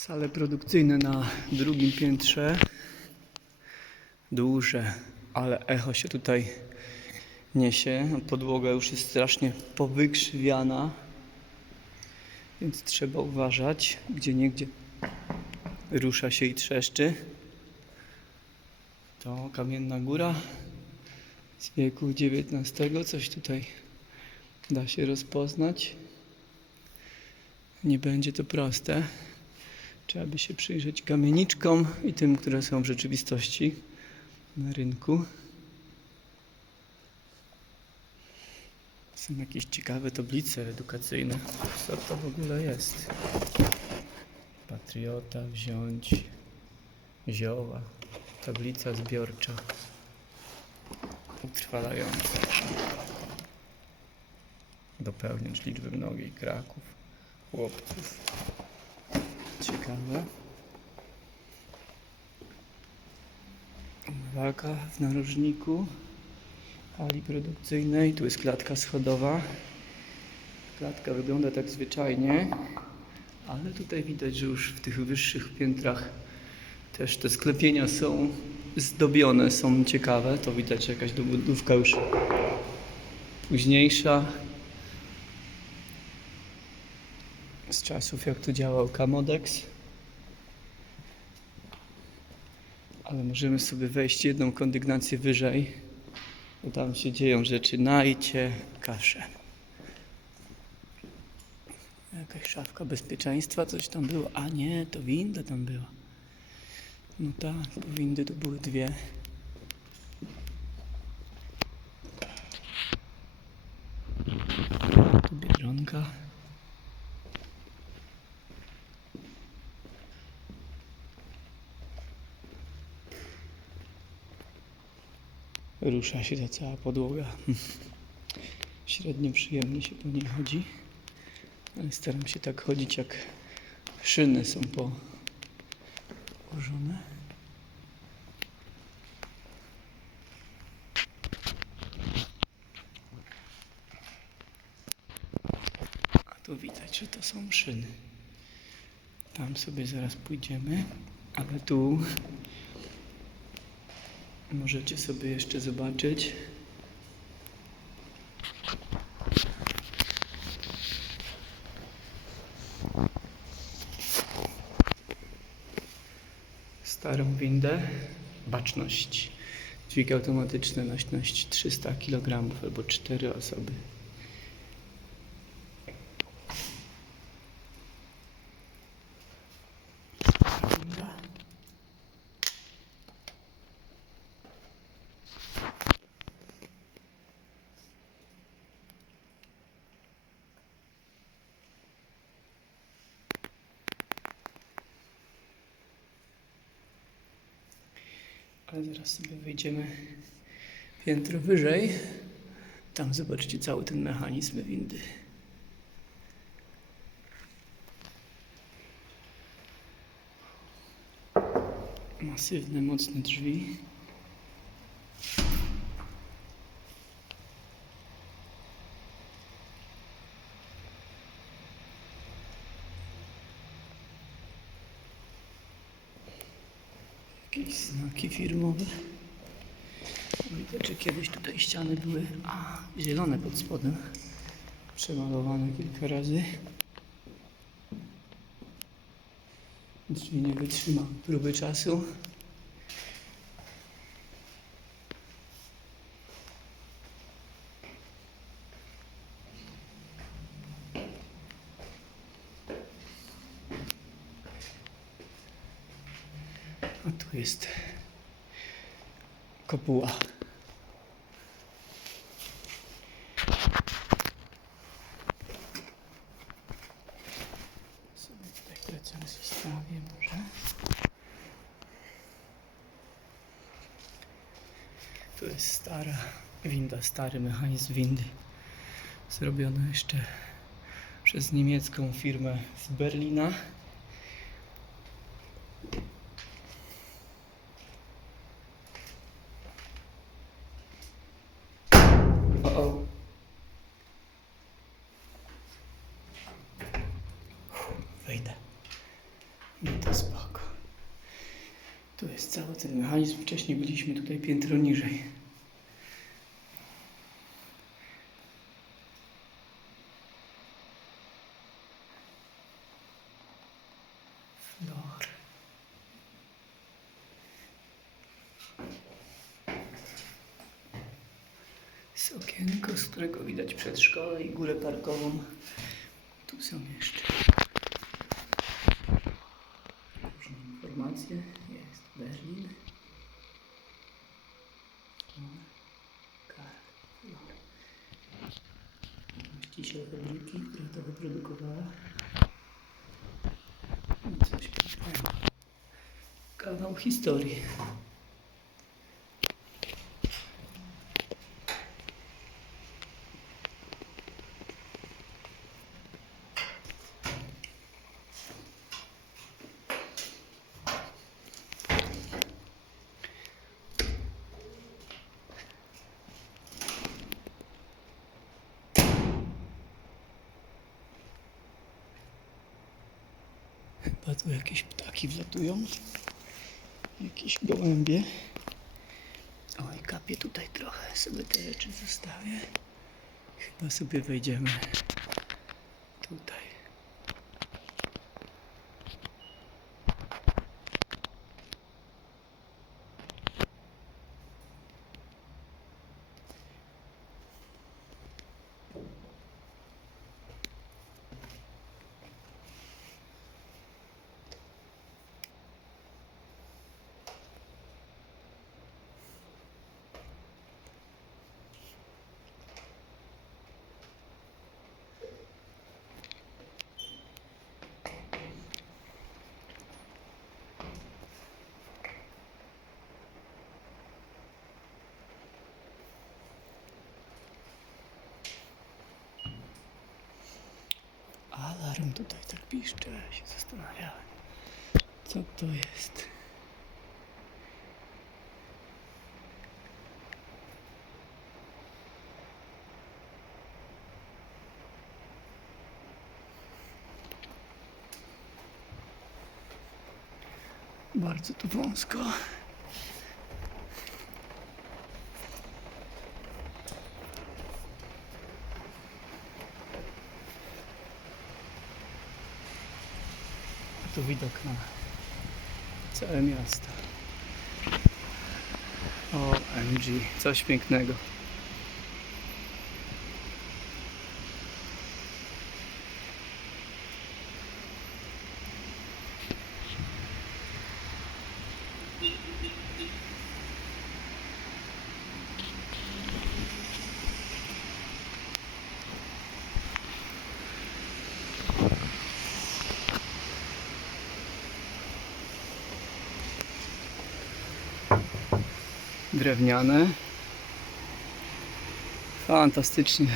Sale produkcyjne na drugim piętrze. Duże, ale echo się tutaj niesie. Podłoga już jest strasznie powykrzywiana, więc trzeba uważać, gdzie niegdzie rusza się i trzeszczy. To kamienna góra z wieku XIX. Coś tutaj da się rozpoznać. Nie będzie to proste. Trzeba by się przyjrzeć kamieniczkom i tym, które są w rzeczywistości na rynku. Są jakieś ciekawe tablice edukacyjne. Co to w ogóle jest? Patriota wziąć zioła. Tablica zbiorcza. Utrwalająca. Dopełniacz liczby mnogiej Kraków. Chłopców. Ciekawe. Walka w narożniku hali produkcyjnej. Tu jest klatka schodowa. Klatka wygląda tak zwyczajnie, ale tutaj widać, że już w tych wyższych piętrach też te sklepienia są zdobione, są ciekawe. To widać jakaś dobudówka już późniejsza. Z czasów jak tu działał Kamodex. Ale możemy sobie wejść jedną kondygnację wyżej. Bo tam się dzieją rzeczy najciekawsze. Jakaś szafka bezpieczeństwa, coś tam było. A nie, to winda tam była. No tak, bo windy to były dwie. Tu biedronka. Rusza się ta cała podłoga. Średnio przyjemnie się po niej chodzi. Ale staram się tak chodzić, jak szyny są po ułożone. A tu widać, że to są szyny. Tam sobie zaraz pójdziemy, ale tu możecie sobie jeszcze zobaczyć. starą windę, baczność, dźwig automatyczny, nośność 300 kg albo 4 osoby. Winda. Ale zaraz sobie wejdziemy piętro wyżej. Tam zobaczcie cały ten mechanizm windy. Masywne, mocne drzwi. Jakieś znaki firmowe. Widać, że kiedyś tutaj ściany były a, zielone pod spodem. Przemalowane kilka razy. Drzwi nie wytrzyma próby czasu. A tu jest kopuła. Jest stara winda, stary mechanizm windy. Zrobiony jeszcze przez niemiecką firmę z Berlina. I to spoko. Tu jest cały ten mechanizm. Wcześniej byliśmy tutaj piętro niżej. Flor. Jest okienko, z którego widać przedszkole i górę parkową. Tu są jeszcze Właściciel fabryki, która to wyprodukowała. I coś pięknego. Kawał historii. Chyba tu jakieś ptaki wlatują. Jakieś gołębie. Oj, kapie tutaj trochę. Sobie te rzeczy zostawię. Chyba sobie wejdziemy tutaj. Tutaj tak piszcze, ja się zastanawiałem. Co to jest? Bardzo tu wąsko. Tu widok na całe miasto. OMG, coś pięknego. Drewniane. Fantastycznie.